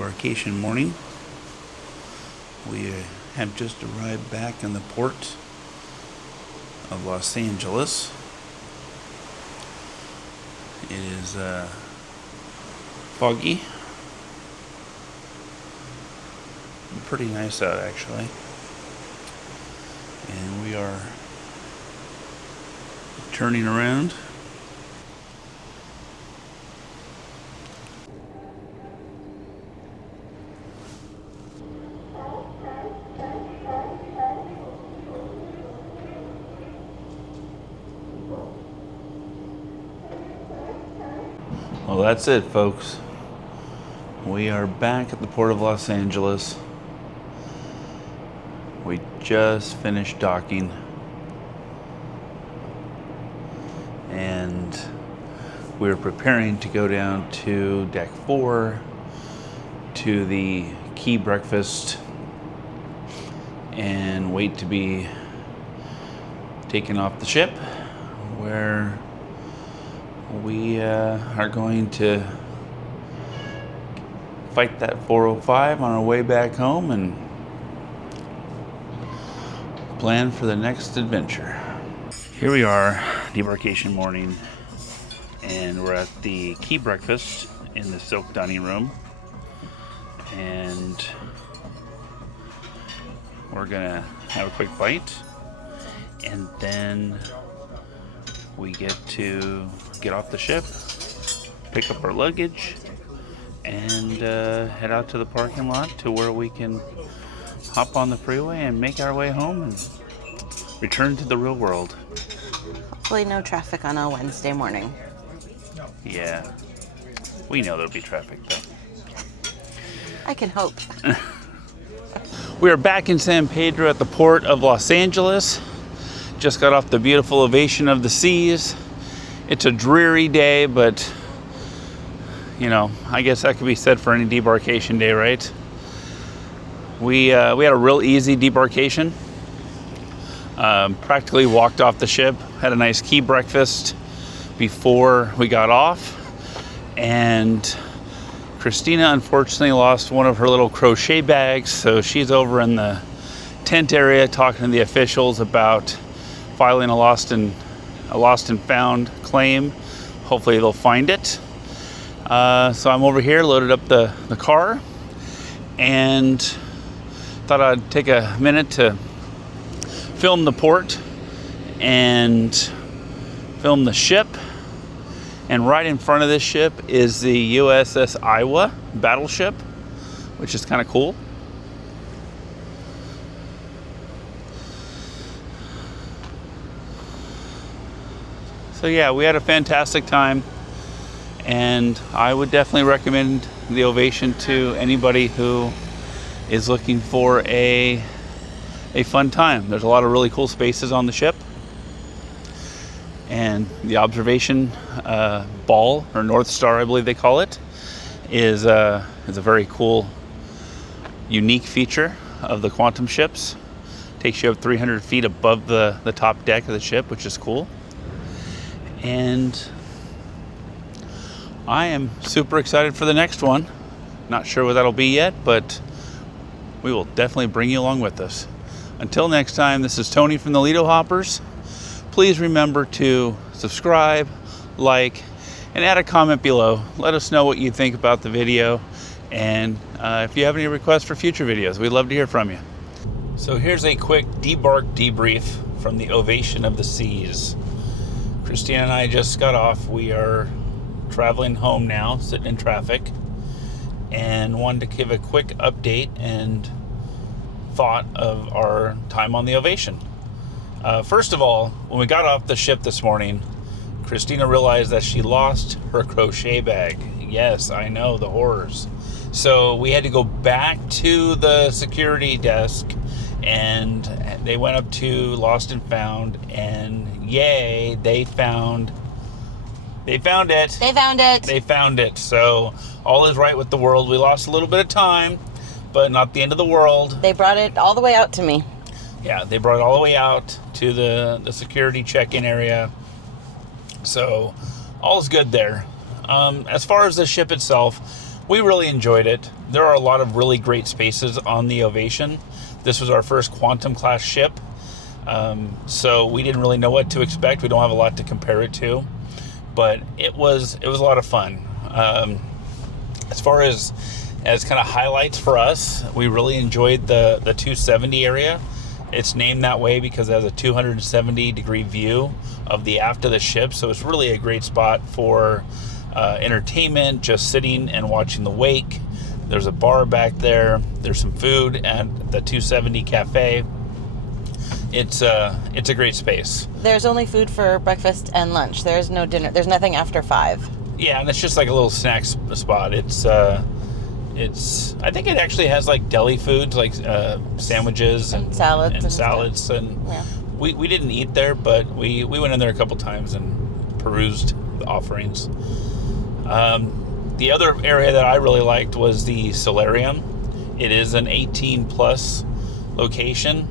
Debarkation Morning. We have just arrived back in the port of Los Angeles. It is foggy. Pretty nice out actually. And we are turning around. Well, that's it, folks. We are back at the Port of Los Angeles. We just finished docking. And we're preparing to go down to deck 4 to the key breakfast and wait to be taken off the ship, where we are going to fight that 405 on our way back home and plan for the next adventure. Here we are, Debarkation Morning, and we're at the key breakfast in the silk dining room, and we're gonna have a quick bite, and then we get to get off the ship, pick up our luggage, and head out to the parking lot to where we can hop on the freeway and make our way home and return to the real world. Hopefully no traffic on a Wednesday morning. Yeah, we know there'll be traffic though. I can hope. We are back in San Pedro at the Port of Los Angeles. Just got off the beautiful Ovation of the Seas. It's a dreary day, but you know, I guess that could be said for any debarkation day, right? We had a real easy debarkation. Practically walked off the ship, had a nice key breakfast before we got off, and Christina unfortunately lost one of her little crochet bags, so she's over in the tent area talking to the officials about filing a lost and found claim. Hopefully they'll find it. So I'm over here, loaded up the car, and thought I'd take a minute to film the port and film the ship. And right in front of this ship is the USS Iowa battleship, which is kind of cool. So yeah, we had a fantastic time, and I would definitely recommend the Ovation to anybody who is looking for a fun time. There's a lot of really cool spaces on the ship, and the observation ball, or North Star I believe they call it, is a very cool, unique feature of the Quantum ships. Takes you up 300 feet above the top deck of the ship, which is cool. And I am super excited for the next one. Not sure what that'll be yet, but we will definitely bring you along with us. Until next time, this is Tony from the Lido Hoppers. Please remember to subscribe, like, and add a comment below. Let us know what you think about the video, and if you have any requests for future videos, we'd love to hear from you. So here's a quick debark debrief from the Ovation of the Seas. Christina and I just got off. We are traveling home now, sitting in traffic, and wanted to give a quick update and thought of our time on the Ovation. First of all, when we got off the ship this morning, Christina realized that she lost her crochet bag. Yes, I know, the horrors. So we had to go back to the security desk, and they went up to Lost and Found, and yay, they found it. They found it. So all is right with the world. We lost a little bit of time, but not the end of the world. They brought it all the way out to me. Yeah, they brought it all the way out to the security check-in area. So all's good there. As far as the ship itself, We really enjoyed it. There are a lot of really great spaces on the Ovation. This was our first quantum class ship, so we didn't really know what to expect. We don't have a lot to compare it to, but it was a lot of fun. As far as kind of highlights for us, we really enjoyed the 270 area. It's named that way because it has a 270 degree view of the aft of the ship, so it's really a great spot for entertainment, just sitting and watching the wake. There's a bar back there. There's some food at the 270 cafe. It's a great space. There's only food for breakfast and lunch. There's no dinner. There's nothing after 5. Yeah, and it's just like a little snack spot. It's I think it actually has like deli foods, like sandwiches and salads and yeah. We didn't eat there, but we went in there a couple times and perused the offerings. The other area that I really liked was the solarium. It is an 18 plus location,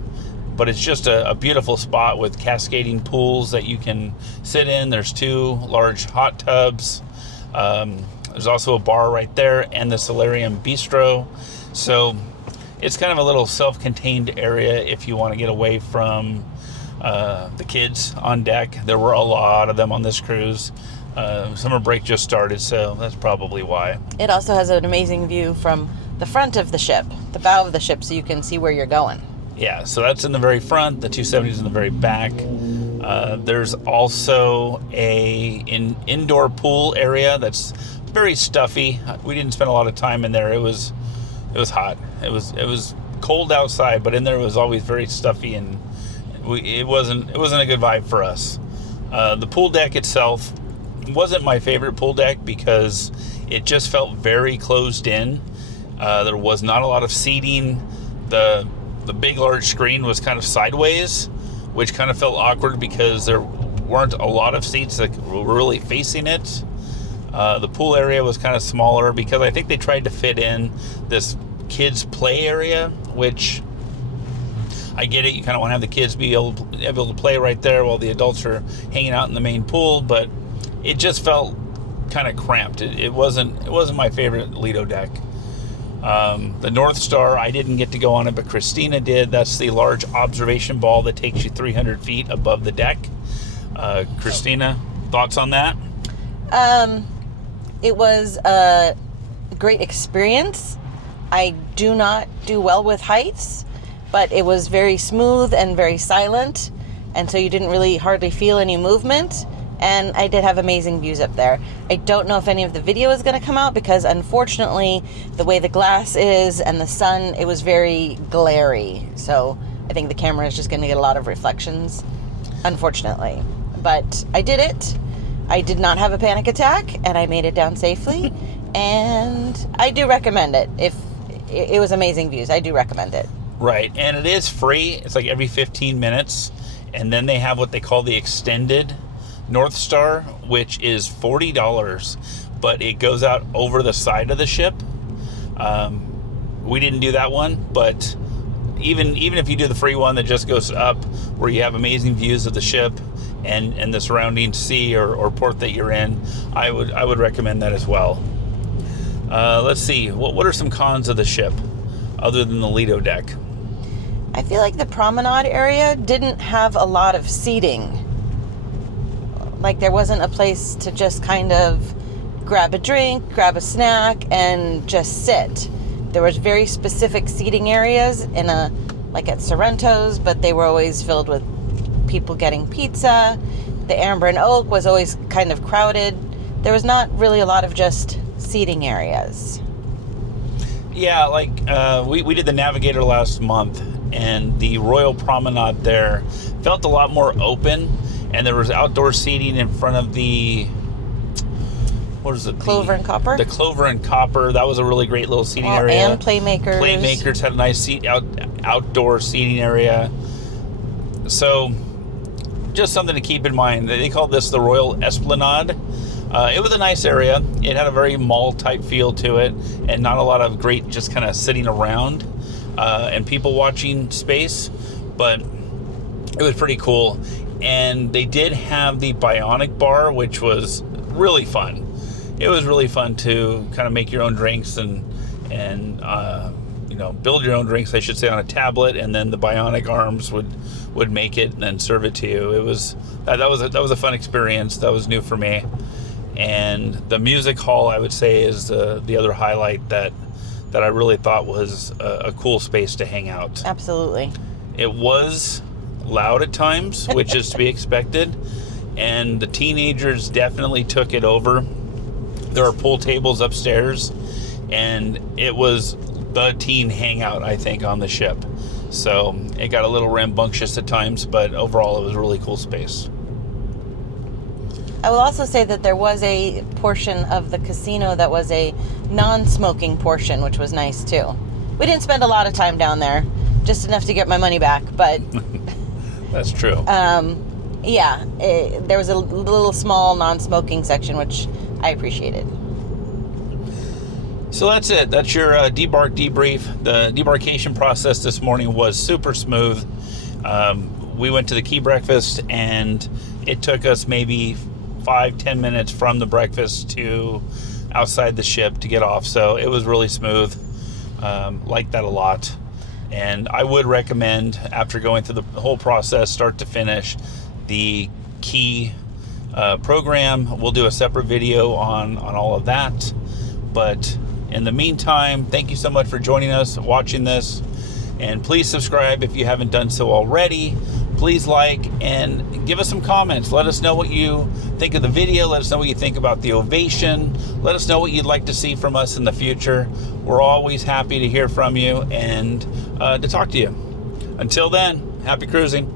but it's just a beautiful spot with cascading pools that you can sit in. There's 2 large hot tubs. There's also a bar right there and the solarium bistro. So it's kind of a little self-contained area if you want to get away from the kids on deck. There were a lot of them on this cruise. Summer break just started, so that's probably why. It also has an amazing view from the front of the ship, the bow of the ship, so you can see where you're going. Yeah, so that's in the very front. The 270 is in the very back. There's also an indoor pool area that's very stuffy. We didn't spend a lot of time in there. It was hot. It was cold outside, but in there it was always very stuffy, and it wasn't a good vibe for us. The pool deck itself wasn't my favorite pool deck because it just felt very closed in. There was not a lot of seating. The big large screen was kind of sideways, which kind of felt awkward because there weren't a lot of seats that were really facing it. The pool area was kind of smaller because I think they tried to fit in this kids play area, which I get it. You kind of want to have the kids be able to play right there while the adults are hanging out in the main pool, but it just felt kind of cramped. It wasn't my favorite Lido deck. The North Star, I didn't get to go on it, but Christina did. That's the large observation ball that takes you 300 feet above the deck. Christina, thoughts on that? It was a great experience. I do not do well with heights, but it was very smooth and very silent, and so you didn't really hardly feel any movement. And I did have amazing views up there. I don't know if any of the video is going to come out because unfortunately the way the glass is and the sun, it was very glary. So I think the camera is just going to get a lot of reflections, unfortunately. But I did it. I did not have a panic attack and I made it down safely. And I do recommend it. If it was amazing views, I do recommend it. Right. And it is free. It's like every 15 minutes. And then they have what they call the extended North Star, which is $40, but it goes out over the side of the ship. We didn't do that one, but even if you do the free one that just goes up, where you have amazing views of the ship and the surrounding sea or port that you're in, I would recommend that as well. Let's see, what are some cons of the ship other than the Lido deck? I feel like the promenade area didn't have a lot of seating. Like there wasn't a place to just kind of grab a drink, grab a snack, and just sit. There was very specific seating areas like at Sorrento's, but they were always filled with people getting pizza. The Amber and Oak was always kind of crowded. There was not really a lot of just seating areas. Yeah, like we did the Navigator last month, and the Royal Promenade there felt a lot more open. And there was outdoor seating in front of the, what is it? Clover and Copper? The Clover and Copper. That was a really great little seating area. And Playmakers. Playmakers had a nice outdoor seating area. So, just something to keep in mind. They called this the Royal Esplanade. It was a nice area. It had a very mall-type feel to it, and not a lot of great just kind of sitting around and people watching space. But it was pretty cool. And they did have the Bionic bar, which was really fun. it was really fun to kind of make your own drinks and build your own drinks, I should say, on a tablet, and then the bionic arms would make it and then serve it to you. It was that was a fun experience. That was new for me. And the music hall, I would say, is the other highlight that I really thought was a cool space to hang out. Absolutely. It was loud at times, which is to be expected, and the teenagers definitely took it over. There are pool tables upstairs, and it was the teen hangout, I think, on the ship. So it got a little rambunctious at times, but overall it was a really cool space. I will also say that there was a portion of the casino that was a non-smoking portion, which was nice too. We didn't spend a lot of time down there, just enough to get my money back, but that's true. There was a little small non-smoking section, which I appreciated. So that's it. That's your debrief. The debarkation process this morning was super smooth. We went to the key breakfast, and it took us maybe 5-10 minutes from the breakfast to outside the ship to get off. So it was really smooth. Like that a lot. And I would recommend, after going through the whole process, start to finish, the key program. We'll do a separate video on all of that. But in the meantime, thank you so much for joining us, watching this. And please subscribe if you haven't done so already. Please like and give us some comments. Let us know what you think of the video. Let us know what you think about the Ovation. Let us know what you'd like to see from us in the future. We're always happy to hear from you and to talk to you. Until then, happy cruising.